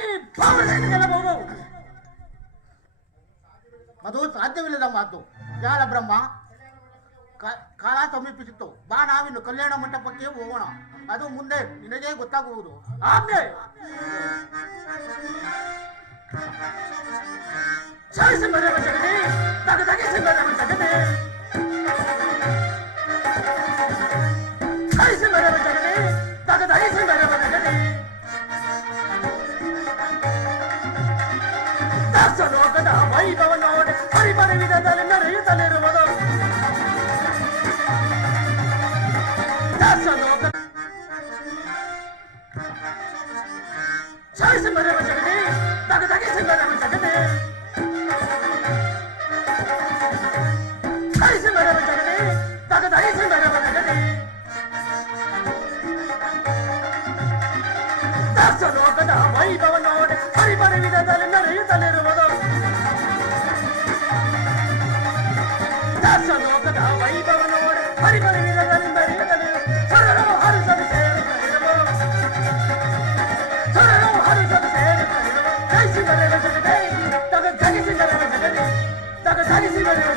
ಈ ಭಾವನೆಯನ್ನು ಗೆಲ್ಲಬಹುದು. ಅದು ಸಾಧ್ಯವಿಲ್ಲದ ಮಾತು. ಜಾಲ ಬ್ರಹ್ಮ, ಕಾಲ ಸಮೀಪಿಸಿತ್ತು. ಬಾ, ನಾವಿನ್ನು ಕಲ್ಯಾಣ ಮಂಟಪಕ್ಕೆ ಹೋಗೋಣ. ಅದು ಮುಂದೆ ನಿನಗೆ ಗೊತ್ತಾಗುವುದು. ಆಜ್ಞೆ. ಚಾಯಿಸಿ ಮರೆವ ಜಗನೇ, ತಗದಗಿಸಿ ಮರೆವ ಜಗನೇ, ಚಾಯಿಸಿ ಮರೆವ ಜಗನೇ, ತಗದಗಿಸಿ ಮರೆವ ಜಗನೇ. ದಾಸಲೋಕದ ವೈಭವ ನೋಡಿ ಪರಿಪರಿವಿಧದಲ್ಲಿ ನಡೆಯುತ್ತಲಿರುವುದು. ದಾಸಲೋಕ ಚಾಯಿಸಿ ಮರೆವ ಜಗನೇ, ತಗದಗಿಸಿ ಮರೆವ ಜಗನೇ, ಚಾಯಿಸಿ ಮರೆವ ಜಗನೇ, ತಗದಗಿಸಿ ಮರೆವ ಜಗನೇ. ದಾಸಲೋಕದ ವೈಭವ ನೋಡಿ ಪರಿಪರಿವಿಧದಲ್ಲಿ ನಡೆಯುತ್ತಲಿರುವುದು. ದಾಸಲೋಕದ ವೈಭವ ನೋಡಿ ಪರಿಪರಿವಿಧದಲ್ಲಿ ನಡೆಯುತ್ತಲಿರುವುದು. ಸರಳವು ಹರಿಸಲು ಸೇರುತ್ತಲಿರುವುದು. ಸರಳವು ಹರಿಸಲು ಸೇರುತ್ತಲಿರುವುದು. ಜಯಿಸಿ ಮರೆವ ಜಗನೇ, ತಗದಗಿಸಿ ಮರೆವ ಜಗನೇ, ತಗದಗಿಸಿ ಮರೆವ